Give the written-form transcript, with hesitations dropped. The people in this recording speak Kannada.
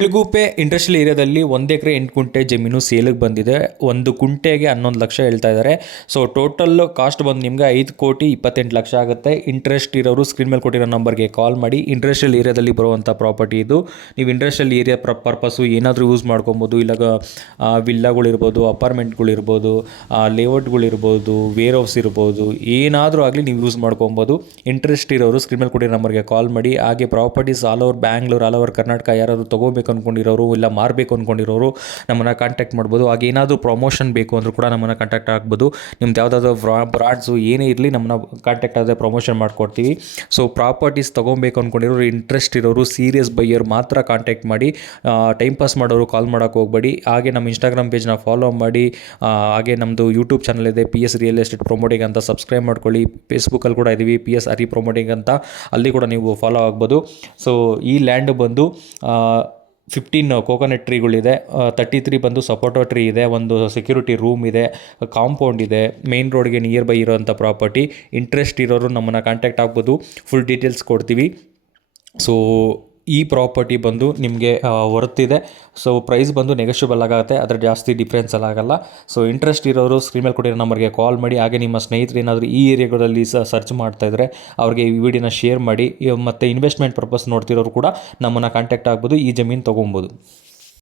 ಬೆಳಗುಪ್ಪೆ ಇಂಡಸ್ಟ್ರಿಯಲ್ ಏರಿಯಾದಲ್ಲಿ 1 ಎಕರೆ 8 ಗುಂಟೆ ಜಮೀನು ಸೇಲಿಗೆ ಬಂದಿದೆ. 1 ಗುಂಟೆಗೆ 11 ಲಕ್ಷ ಹೇಳ್ತಾ ಇದ್ದಾರೆ. ಸೊ ಟೋಟಲ್ ಕಾಸ್ಟ್ ಬಂದು ನಿಮ್ಗೆ 5,28,00,000 ಆಗುತ್ತೆ. ಇಂಟ್ರೆಸ್ಟ್ ಇರೋರು ಸ್ಕ್ರೀನ್ ಮೇಲೆ ಕೊಟ್ಟಿರೋ ನಂಬರ್ಗೆ ಕಾಲ್ ಮಾಡಿ. ಇಂಡಸ್ಟ್ರಿಯಲ್ ಏರಿಯಾದಲ್ಲಿ ಬರುವಂಥ ಪ್ರಾಪರ್ಟಿ ಇದು. ನೀವು ಇಂಡಸ್ಟ್ರಿಯಲ್ ಏರಿಯಾ ಪರ್ಪಸ್ಸು ಏನಾದರೂ ಯೂಸ್ ಮಾಡ್ಕೊಬೋದು. ಇಲ್ಲ ವಿಲ್ಲಾಗಳಿರ್ಬೋದು, ಅಪಾರ್ಟ್ಮೆಂಟ್ಗಳಿರ್ಬೋದು, ಲೇಔಟ್ಗಳಿರ್ಬೋದು, ವೇರ್ ಹೌಸ್ ಇರ್ಬೋದು, ಏನಾದರೂ ಆಗಲಿ ನೀವು ಯೂಸ್ ಮಾಡ್ಕೊಬೋದು. ಇಂಟ್ರೆಸ್ಟ್ ಇರೋರು ಸ್ಕ್ರೀನ್ ಮೇಲೆ ಕೊಟ್ಟಿರೋ ನಂಬರ್ಗೆ ಕಾಲ್ ಮಾಡಿ. ಹಾಗೆ properties all over Bangalore, all over Karnataka ಯಾರಾದರೂ ತೊಗೋಬೇಕು ಅಂದ್ಕೊಂಡಿರೋರು ಇಲ್ಲ ಮಾರಬೇಕು ಅಂದ್ಕೊಂಡಿರೋರು ನಮ್ಮನ್ನು ಕಾಂಟ್ಯಾಕ್ಟ್ ಮಾಡ್ಬೋದು. ಹಾಗೆ ಏನಾದರೂ ಪ್ರಮೋಷನ್ ಬೇಕು ಅಂದರೂ ಕೂಡ ನಮ್ಮನ್ನು ಕಾಂಟ್ಯಾಕ್ಟ್ ಆಗ್ಬೋದು. ನಿಮ್ದು ಯಾವುದಾದ್ರೂ ಬ್ರಾಂಡ್ಸು ಏನೇ ಇರಲಿ ನಮ್ಮನ್ನ ಕಾಂಟ್ಯಾಕ್ಟ್ ಆದರೆ ಪ್ರಮೋಷನ್ ಮಾಡಿಕೊಡ್ತೀವಿ. ಸೊ ಪ್ರಾಪರ್ಟೀಸ್ ತೊಗೊಬೇಕು ಅಂದ್ಕೊಂಡಿರೋರು, ಇಂಟ್ರೆಸ್ಟ್ ಇರೋರು, ಸೀರಿಯಸ್ ಬೈಯರ್ ಮಾತ್ರ ಕಾಂಟ್ಯಾಕ್ಟ್ ಮಾಡಿ. ಟೈಮ್ ಪಾಸ್ ಮಾಡೋರು ಕಾಲ್ ಮಾಡೋಕ್ಕೆ ಹೋಗಬೇಡಿ. ಹಾಗೆ ನಮ್ಮ ಇನ್ಸ್ಟಾಗ್ರಾಮ್ ಪೇಜ್ನ ಫಾಲೋ ಮಾಡಿ. ಹಾಗೆ ನಮ್ಮದು ಯೂಟ್ಯೂಬ್ ಚಾನಲ್ ಇದೆ, PS ರಿಯಲ್ ಎಸ್ಟೇಟ್ ಪ್ರಮೋಟಿಂಗ್ ಅಂತ, ಸಬ್ಸ್ಕ್ರೈಬ್ ಮಾಡ್ಕೊಳ್ಳಿ. ಫೇಸ್ಬುಕ್ಕಲ್ಲಿ ಕೂಡ ಇದ್ದೀವಿ, PS ಅರಿ ಪ್ರಮೋಟಿಂಗ್ ಅಂತ, ಅಲ್ಲಿ ಕೂಡ ನೀವು ಫಾಲೋ ಆಗ್ಬೋದು. ಸೊ ಈ ಲ್ಯಾಂಡ್ ಬಂದು 15 ಕೋಕೋನಟ್ ಟ್ರೀಗಳಿದೆ, 33 ಬಂದು ಸಪೋಟೋ ಟ್ರೀ ಇದೆ, ಒಂದು ಸೆಕ್ಯೂರಿಟಿ ರೂಮ್ ಇದೆ, ಕಾಂಪೌಂಡ್ ಇದೆ, ಮೇನ್ ರೋಡ್ಗೆ ನಿಯರ್ ಬೈ ಇರೋವಂಥ ಪ್ರಾಪರ್ಟಿ. ಇಂಟ್ರೆಸ್ಟ್ ಇರೋರು ನಮ್ಮನ್ನು ಕಾಂಟ್ಯಾಕ್ಟ್ ಆಗ್ಬೋದು. ಫುಲ್ ಡೀಟೇಲ್ಸ್ ಕೊಡ್ತೀವಿ. ಸೊ ಈ ಪ್ರಾಪರ್ಟಿ ಬಂದು ನಿಮಗೆ ವರ್ತಿದೆ. ಸೊ ಪ್ರೈಸ್ ಬಂದು ನೆಗೋಷಿಯಬಲ್ ಆಗುತ್ತೆ, ಅದರ ಜಾಸ್ತಿ ಡಿಫ್ರೆನ್ಸ್ ಎಲ್ಲ ಆಗಲ್ಲ. ಸೊ ಇಂಟ್ರೆಸ್ಟ್ ಇರೋರು ಸ್ಕ್ರೀನ್ ಮೇಲೆ ಕೊಟ್ಟಿರೋ ನಂಬರ್ಗೆ ಕಾಲ್ ಮಾಡಿ. ಹಾಗೆ ನಿಮ್ಮ ಸ್ನೇಹಿತರು ಏನಾದರೂ ಈ ಏರಿಯಾಗಳಲ್ಲಿ ಸರ್ಚ್ ಮಾಡ್ತಾಯಿದ್ರೆ ಅವ್ರಿಗೆ ಈ ವಿಡಿಯೋನ ಶೇರ್ ಮಾಡಿ. ಮತ್ತು ಇನ್ವೆಸ್ಟ್ಮೆಂಟ್ ಪರ್ಪಸ್ ನೋಡ್ತಿರೋರು ಕೂಡ ನಮ್ಮನ್ನು ಕಾಂಟ್ಯಾಕ್ಟ್ ಆಗ್ಬೋದು, ಈ ಜಮೀನು ತೊಗೊಬೋದು.